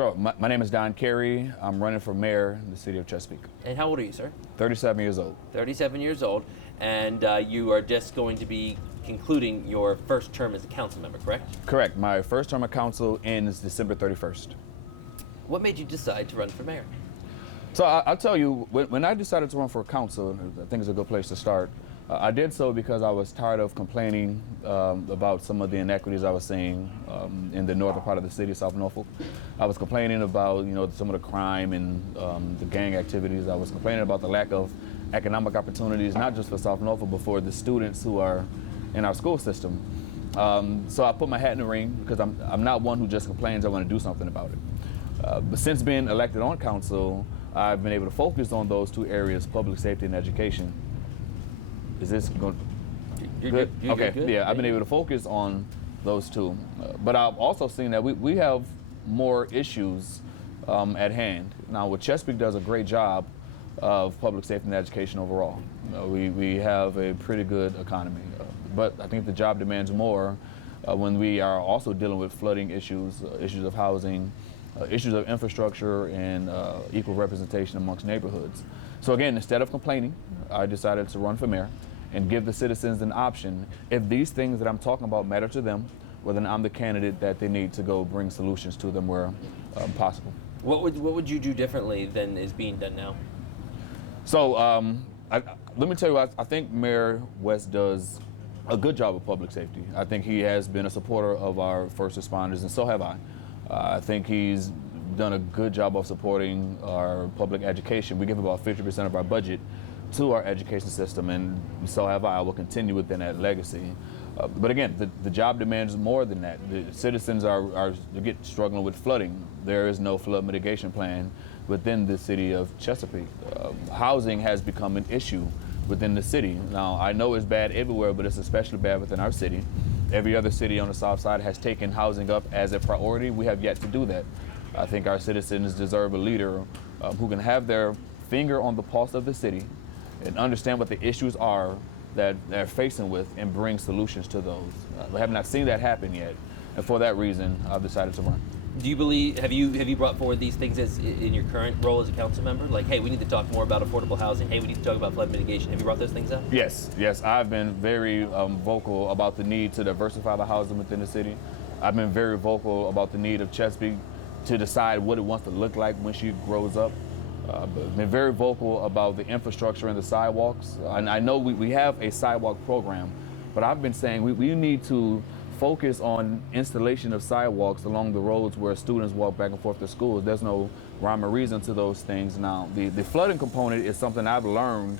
Sure. My name is Don Carey. I'm running for mayor in the city of Chesapeake. And how old are you, sir? 37 years old. 37 years old, and you are just going to be concluding your first term as a council member, correct? Correct. My first term of council ends December 31st. What made you decide to run for mayor? So I'll tell you, when I decided to run for council, I think it's a good place to start. I did so because I was tired of complaining about some of the inequities I was seeing in the northern part of the city, South Norfolk. I was complaining about, some of the crime and the gang activities. I was complaining about the lack of economic opportunities, not just for South Norfolk, but for the students who are in our school system. So I put my hat in the ring because I'm not one who just complains. I want to do something about it. But since being elected on council, I've been able to focus on those two areas, public safety and education. Is this going? You're good. Okay. Good. Yeah, I've been able to focus on those two, but I've also seen that we have more issues at hand. Now, Chesapeake does a great job of public safety and education overall. We have a pretty good economy, but I think the job demands more when we are also dealing with flooding issues, issues of housing, issues of infrastructure, and equal representation amongst neighborhoods. So again, instead of complaining, I decided to run for mayor and give the citizens an option. If these things that I'm talking about matter to them, well, then I'm the candidate that they need to go bring solutions to them where possible. What would you do differently than is being done now? So let me tell you, I think Mayor West does a good job of public safety. I think he has been a supporter of our first responders, and so have I. I think he's done a good job of supporting our public education. We give about 50% of our budget to our education system, and so have I. I will continue within that legacy. But again, the job demands more than that. The citizens are struggling with flooding. There is no flood mitigation plan within the city of Chesapeake. Housing has become an issue within the city. Now, I know it's bad everywhere, but it's especially bad within our city. Every other city on the south side has taken housing up as a priority. We have yet to do that. I think our citizens deserve a leader who can have their finger on the pulse of the city and understand what the issues are that they're facing with and bring solutions to those. We have not seen that happen yet, and for that reason, I've decided to run. Do you believe, have you brought forward these things as in your current role as a council member? Like, hey, we need to talk more about affordable housing. Hey, we need to talk about flood mitigation. Have you brought those things up? Yes. I've been very vocal about the need to diversify the housing within the city. I've been very vocal about the need of Chesapeake to decide what it wants to look like when she grows up. Been very vocal about the infrastructure and the sidewalks. And I know we have a sidewalk program, but I've been saying we need to focus on installation of sidewalks along the roads where students walk back and forth to schools. There's no rhyme or reason to those things. Now, the flooding component is something I've learned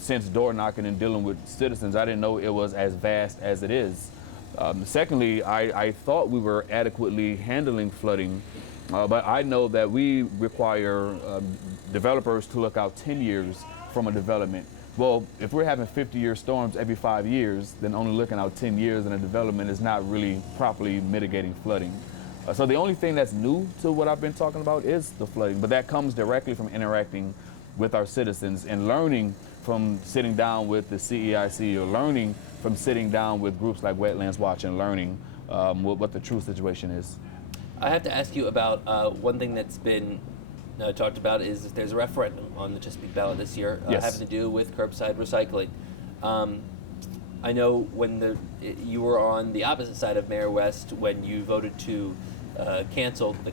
since door knocking and dealing with citizens. I didn't know it was as vast as it is. Secondly, I thought we were adequately handling flooding, but I know that we require developers to look out 10 years from a development. Well, if we're having 50-year storms every 5 years, then only looking out 10 years in a development is not really properly mitigating flooding. So the only thing that's new to what I've been talking about is the flooding, but that comes directly from interacting with our citizens and learning from sitting down with the CEIC or learning from sitting down with groups like Wetlands Watch and learning what the true situation is. I have to ask you about one thing that's been talked about is there's a referendum on the Chesapeake ballot this year Yes. having to do with curbside recycling. I know when you were on the opposite side of Mayor West when you voted to cancel the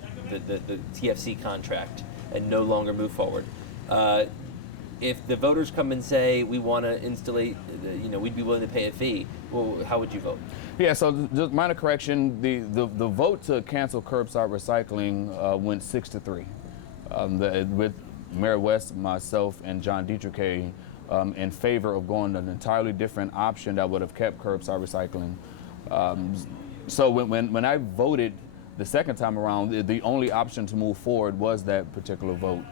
TFC contract and no longer move forward. If the voters come and say we want to installate, we'd be willing to pay a fee, well, how would you vote? Yeah, so just minor correction, the vote to cancel curbside recycling went 6-3. With Mayor West, myself, and John Dietrich in favor of going an entirely different option that would have kept curbside recycling. So when I voted the second time around, the only option to move forward was that particular vote.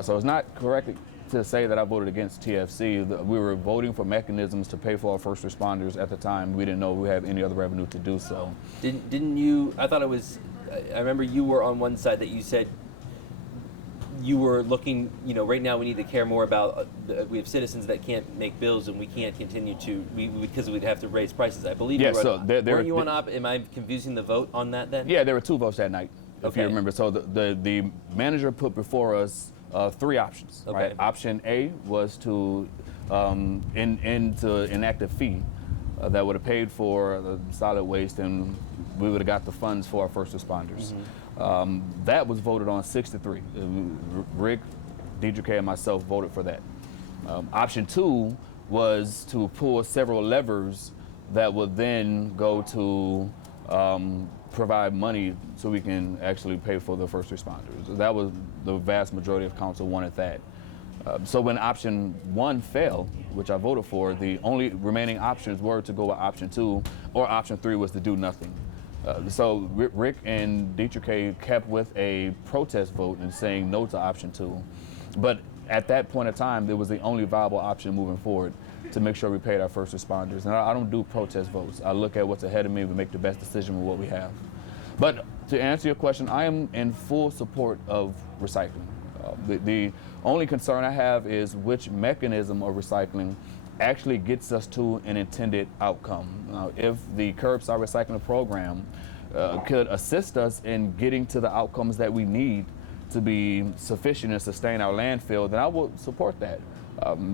So it's not correct to say that I voted against TFC. We were voting for mechanisms to pay for our first responders at the time. We didn't know we have any other revenue to do so. Didn't you? I thought it was. I remember you were on one side that you said you were looking. Right now we need to care more about. We have citizens that can't make bills, and we can't continue to because we'd have to raise prices. I believe. Yeah. You were So weren't you on op? Am I confusing the vote on that then? Yeah, there were two votes that night. if you remember. So the manager put before us 3 options. Okay. Right. Option A was to enact a fee that would have paid for the solid waste, and we would have got the funds for our first responders. That was voted on 6-3. Rick, Deidre K, and myself voted for that. Option 2 was to pull several levers that would then go to provide money so we can actually pay for the first responders. That was the vast majority of council wanted that. So when option 1 failed, which I voted for, the only remaining options were to go with option 2, or option 3 was to do nothing. So Rick and Deidre K kept with a protest vote and saying no to option 2. But at that point in time, it was the only viable option moving forward to make sure we paid our first responders. And I don't do protest votes. I look at what's ahead of me, we make the best decision with what we have. But to answer your question, I am in full support of recycling. The only concern I have is which mechanism of recycling actually gets us to an intended outcome. If the curbside recycling program could assist us in getting to the outcomes that we need to be sufficient and sustain our landfill, then I will support that.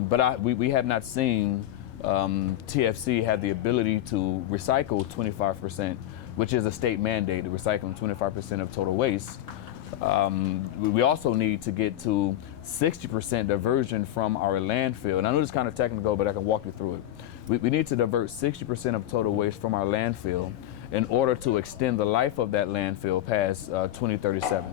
But we have not seen TFC have the ability to recycle 25%, which is a state mandate, to recycling 25% of total waste. We also need to get to 60% diversion from our landfill. And I know this is kind of technical, but I can walk you through it. We need to divert 60% of total waste from our landfill in order to extend the life of that landfill past 2037.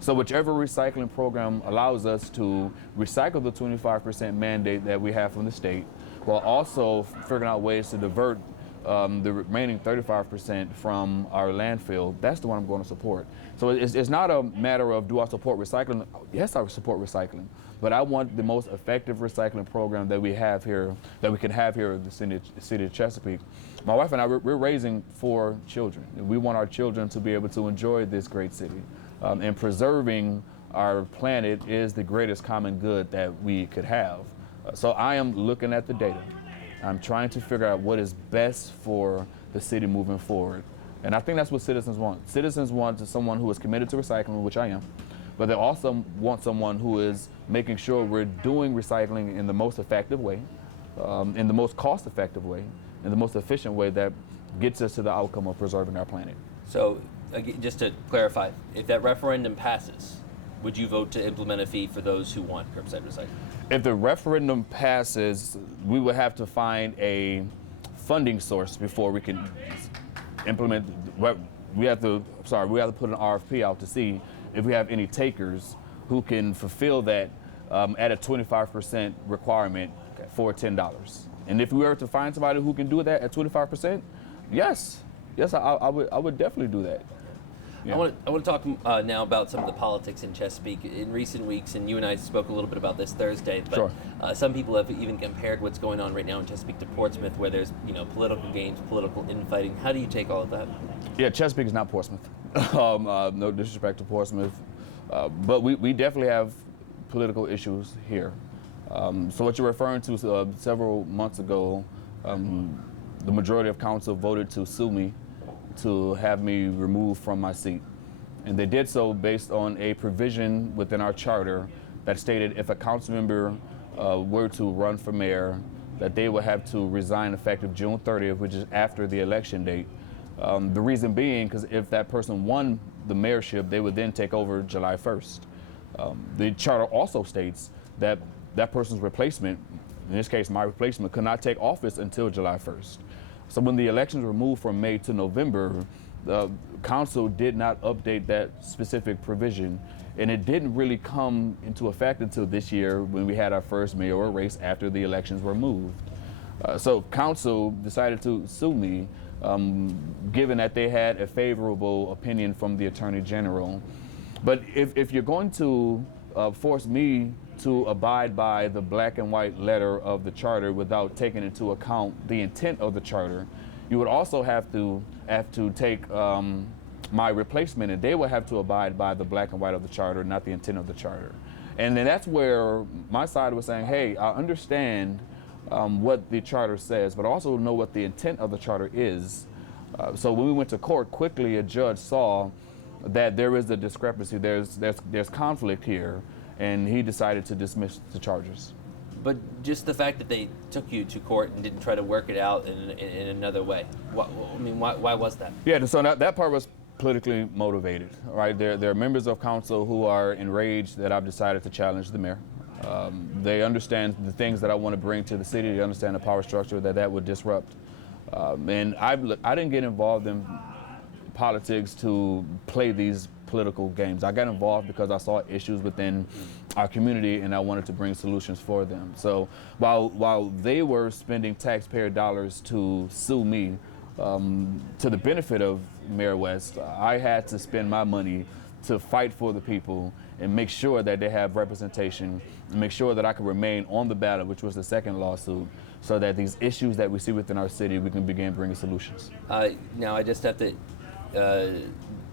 So whichever recycling program allows us to recycle the 25% mandate that we have from the state, while also figuring out ways to divert the remaining 35% from our landfill, that's the one I'm going to support. So it's not a matter of, do I support recycling? Yes, I support recycling, but I want the most effective recycling program that we have here, that we can have here in the city of Chesapeake. My wife and I, we're raising 4 children. We want our children to be able to enjoy this great city. And preserving our planet is the greatest common good that we could have. So I am looking at the data. I'm trying to figure out what is best for the city moving forward. And I think that's what citizens want. Citizens want someone who is committed to recycling, which I am, but they also want someone who is making sure we're doing recycling in the most effective way, in the most cost-effective way, in the most efficient way that gets us to the outcome of preserving our planet. So, again, just to clarify, if that referendum passes, would you vote to implement a fee for those who want curbside recycling? If the referendum passes, we would have to find a funding source before we can implement. We have to put an RFP out to see if we have any takers who can fulfill that at a 25% requirement for $10. And if we were to find somebody who can do that at 25%, yes, I would definitely do that. Yeah. I want to talk now about some of the politics in Chesapeake in recent weeks, and you and I spoke a little bit about this Thursday. But sure. Some people have even compared what's going on right now in Chesapeake to Portsmouth, where there's political games, political infighting. How do you take all of that? Yeah, Chesapeake is not Portsmouth. No disrespect to Portsmouth, but we definitely have political issues here. So what you're referring to, several months ago, the majority of council voted to sue me to have me removed from my seat. And they did so based on a provision within our charter that stated if a council member were to run for mayor, that they would have to resign effective June 30th, which is after the election date. The reason being, because if that person won the mayorship, they would then take over July 1st. The charter also states that that person's replacement, in this case my replacement, could not take office until July 1st. So when the elections were moved from May to November, the council did not update that specific provision, and it didn't really come into effect until this year when we had our first mayoral race after the elections were moved. So council decided to sue me, given that they had a favorable opinion from the Attorney General. But if you're going to force me to abide by the black and white letter of the charter without taking into account the intent of the charter, you would also have to take my replacement, and they would have to abide by the black and white of the charter, not the intent of the charter. And then that's where my side was saying, hey, I understand what the charter says, but also know what the intent of the charter is. So when we went to court, quickly a judge saw that there is a discrepancy, there's conflict here, and he decided to dismiss the charges. But just the fact that they took you to court and didn't try to work it out in another way. Why was that? Yeah, so that part was politically motivated, right? There are members of council who are enraged that I've decided to challenge the mayor. They understand the things that I want to bring to the city. They understand the power structure that would disrupt. And I didn't get involved in politics to play these political games. I got involved because I saw issues within our community and I wanted to bring solutions for them. So while they were spending taxpayer dollars to sue me to the benefit of Mayor West, I had to spend my money to fight for the people and make sure that they have representation and make sure that I could remain on the ballot, which was the second lawsuit, so that these issues that we see within our city, we can begin bringing solutions. Now I just have to,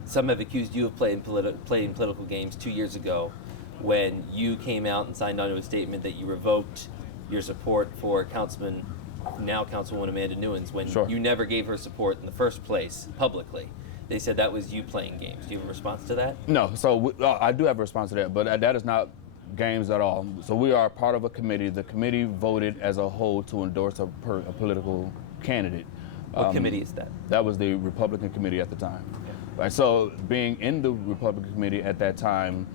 some have accused you of playing political games 2 years ago when you came out and signed onto a statement that you revoked your support for now Councilwoman Amanda Newens when Sure. you never gave her support in the first place publicly. They said that was you playing games. Do you have a response to that? No, so I do have a response to that, but that is not games at all. So we are part of a committee. The committee voted as a whole to endorse a political candidate. What committee is that? That was the Republican committee at the time. Okay. Right, so being in the Republican committee at that time,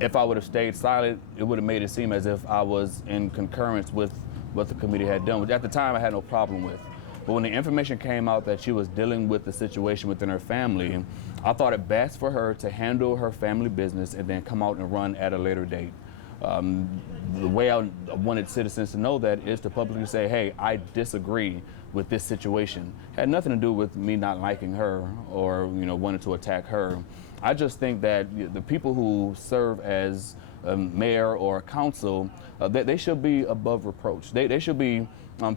if I would have stayed silent, it would have made it seem as if I was in concurrence with what the committee had done, which at the time I had no problem with. But when the information came out that she was dealing with the situation within her family, I thought it best for her to handle her family business and then come out and run at a later date. The way I wanted citizens to know that is to publicly say, hey, I disagree with this situation. It had nothing to do with me not liking her or wanting to attack her. I just think that the people who serve as a mayor or a council, they should be above reproach. They should be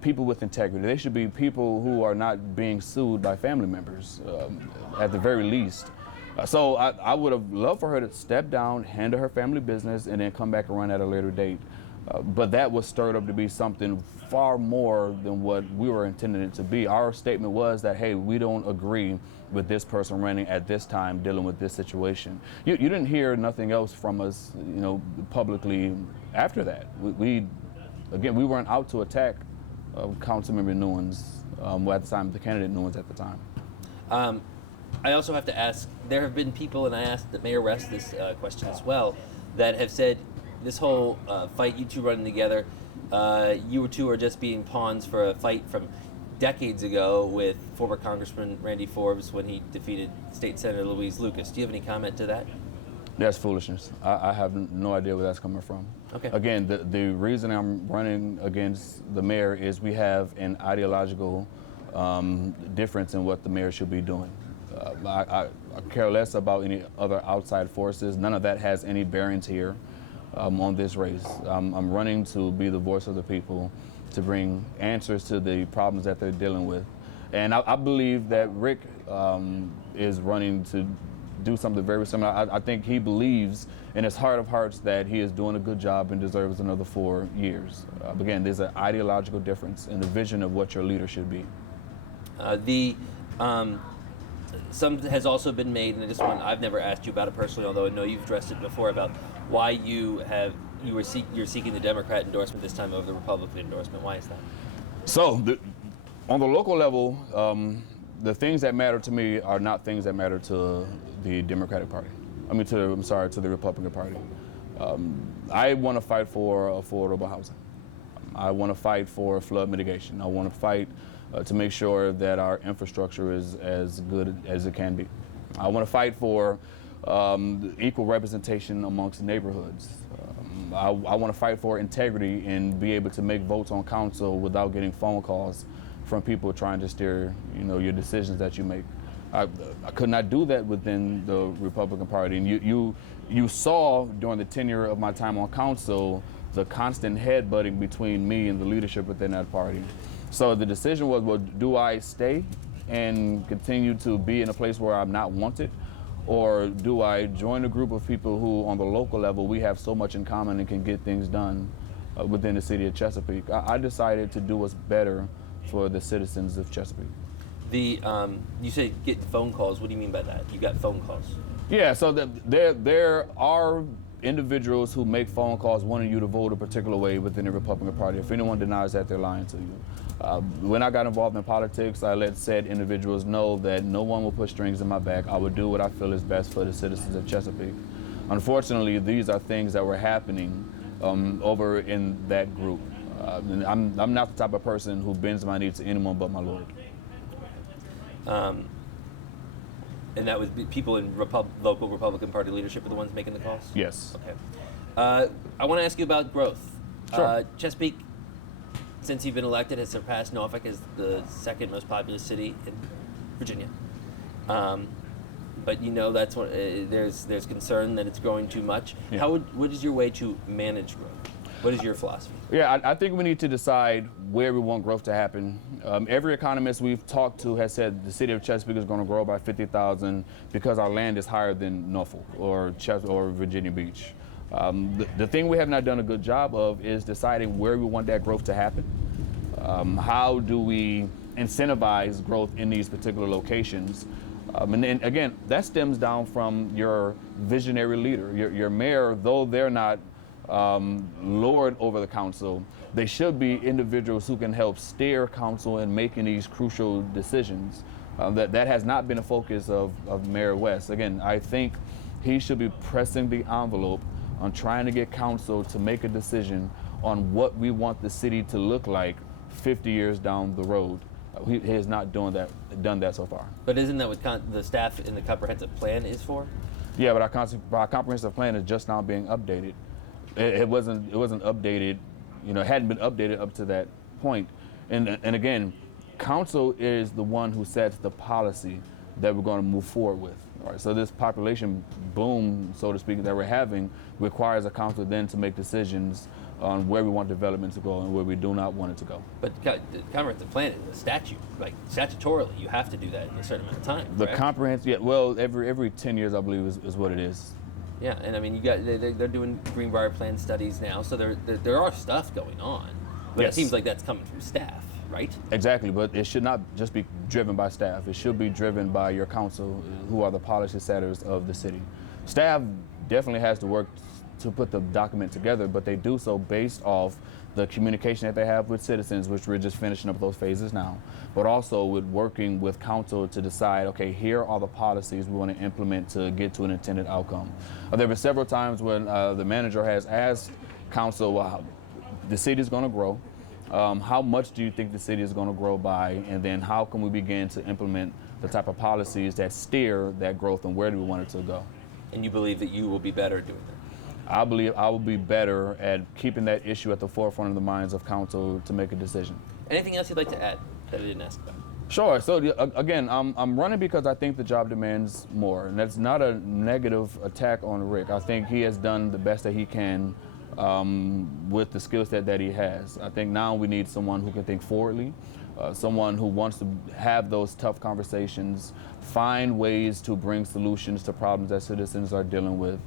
people with integrity. They should be people who are not being sued by family members, at the very least. So I would have loved for her to step down, handle her family business, and then come back and run at a later date. But that was stirred up to be something far more than what we were intending it to be. Our statement was that, hey, we don't agree with this person running at this time, dealing with this situation. You didn't hear nothing else from us, publicly after that. We weren't out to attack Councilmember Newens, at the time, the candidate Newens at the time. I also have to ask, there have been people, and I asked Mayor West this question as well, that have said this whole fight, you two running together, you two are just being pawns for a fight from decades ago with former Congressman Randy Forbes when he defeated State Senator Louise Lucas. Do you have any comment to that? That's foolishness. I have no idea where that's coming from. Okay. Again, the reason I'm running against the mayor is we have an ideological difference in what the mayor should be doing. I care less about any other outside forces. None of that has any bearings here on this race. I'm running to be the voice of the people, to bring answers to the problems that they're dealing with. And I believe that Rick is running to do something very similar. I think he believes in his heart of hearts that he is doing a good job and deserves another 4 years. Again, there's an ideological difference in the vision of what your leader should be. Some has also been made, and I've never asked you about it personally, although I know you've addressed it before, about why you're seeking the Democrat endorsement this time over the Republican endorsement. Why is that? So, on the local level, the things that matter to me are not things that matter to the Democratic Party. To the Republican Party. I want to fight for affordable housing. I want to fight for flood mitigation. I want to fight to make sure that our infrastructure is as good as it can be. I want to fight for equal representation amongst neighborhoods. I want to fight for integrity and be able to make votes on council without getting phone calls from people trying to steer, your decisions that you make. I could not do that within the Republican Party. And you saw during the tenure of my time on council the constant headbutting between me and the leadership within that party. So the decision was, well, do I stay and continue to be in a place where I'm not wanted? Or do I join a group of people who, on the local level, we have so much in common and can get things done within the city of Chesapeake? I decided to do what's better for the citizens of Chesapeake. You say getting phone calls. What do you mean by that? You got phone calls? Yeah, so there are individuals who make phone calls wanting you to vote a particular way within the Republican Party. If anyone denies that, they're lying to you. When I got involved in politics, I let said individuals know that no one will put strings in my back. I would do what I feel is best for the citizens of Chesapeake. Unfortunately, these are things that were happening over in that group. And I'm not the type of person who bends my knee to anyone but my Lord. And that was people in local Republican Party leadership are the ones making the calls? Yes. Okay. I want to ask you about growth. Sure. Chesapeake, since you've been elected, has surpassed Norfolk as the second most populous city in Virginia. But you know that's what there's concern that it's growing too much. Yeah. What is your way to manage growth? What is your philosophy? Yeah, I think we need to decide where we want growth to happen. Every economist we've talked to has said the city of Chesapeake is going to grow by 50,000 because our land is higher than Norfolk or Virginia Beach. The thing we have not done a good job of is deciding where we want that growth to happen. How do we incentivize growth in these particular locations? And then again, that stems down from your visionary leader, your mayor. Though they're not lord over the council, they should be individuals who can help steer council in making these crucial decisions. That has not been a focus of Mayor West. Again, I think he should be pressing the envelope on trying to get council to make a decision on what we want the city to look like 50 years down the road. He has not done that so far. But isn't that what the staff in the comprehensive plan is for? Yeah, but our comprehensive plan is just now being updated. It wasn't updated, it hadn't been updated up to that point. And again, council is the one who sets the policy that we're going to move forward with. All right, so this population boom, so to speak, that we're having requires a council then to make decisions on where we want development to go and where we do not want it to go. But the comprehensive plan is a statute, like statutorily, you have to do that in a certain amount of time. The correct? comprehensive, yeah, well, every 10 years, I believe, is what it is. Yeah, and I mean, they're doing Greenbrier plan studies now, so there are stuff going on. But Yes. It seems like that's coming from staff, right? Exactly, but it should not just be driven by staff. It should be driven by your council, who are the policy setters of the city. Staff definitely has to work to put the document together, but they do so based off the communication that they have with citizens, which we're just finishing up those phases now, but also with working with council to decide, okay, here are the policies we want to implement to get to an intended outcome. There were several times when the manager has asked council, the city is going to grow. How much do you think the city is going to grow by? And then how can we begin to implement the type of policies that steer that growth and where do we want it to go? And you believe that you will be better doing that? I believe I will be better at keeping that issue at the forefront of the minds of council to make a decision. Anything else you'd like to add that I didn't ask about? Sure. So again, I'm running because I think the job demands more, and that's not a negative attack on Rick. I think he has done the best that he can with the skill set that he has. I think now we need someone who can think forwardly, someone who wants to have those tough conversations, find ways to bring solutions to problems that citizens are dealing with.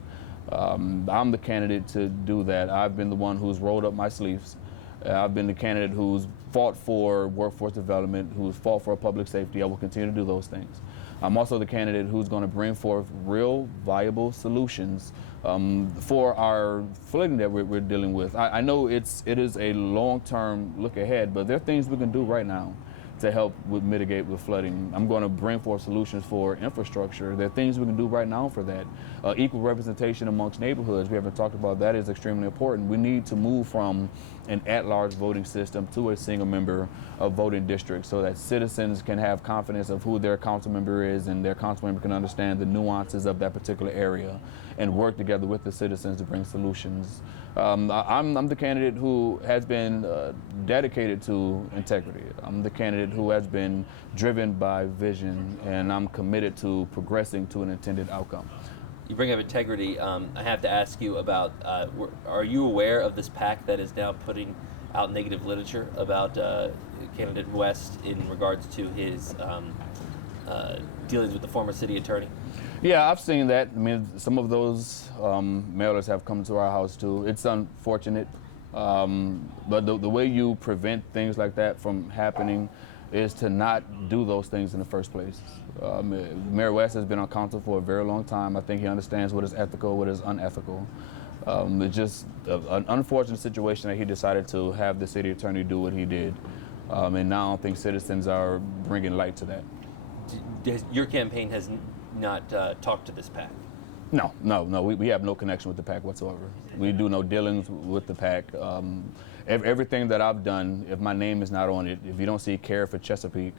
I'm the candidate to do that. I've been the one who's rolled up my sleeves. I've been the candidate who's fought for workforce development, who's fought for public safety. I will continue to do those things. I'm also the candidate who's going to bring forth real, viable solutions for our flooding that we're dealing with. I know it is a long-term look ahead, but there are things we can do right now to help mitigate with flooding. I'm going to bring forth solutions for infrastructure. There are things we can do right now for that. Equal representation amongst neighborhoods, we haven't talked about that, is extremely important. We need to move from an at-large voting system to a single member of voting district so that citizens can have confidence of who their council member is and their council member can understand the nuances of that particular area and work together with the citizens to bring solutions. I'm the candidate who has been dedicated to integrity. I'm the candidate who has been driven by vision, and I'm committed to progressing to an intended outcome. You bring up integrity. I have to ask you about, are you aware of this PAC that is now putting out negative literature about candidate West in regards to his dealings with the former city attorney? Yeah, I've seen that. I mean, some of those mailers have come to our house too. It's unfortunate, but the way you prevent things like that from happening is to not do those things in the first place. Mayor West has been on council for a very long time. I think he understands what is ethical, what is unethical. It's just an unfortunate situation that he decided to have the city attorney do what he did. And now I don't think citizens are bringing light to that. Your campaign has not talked to this PAC? No. We have no connection with the PAC whatsoever. We do no dealings with the PAC. Everything that I've done, if my name is not on it, if you don't see Care for Chesapeake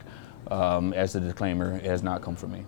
as a disclaimer, it has not come from me.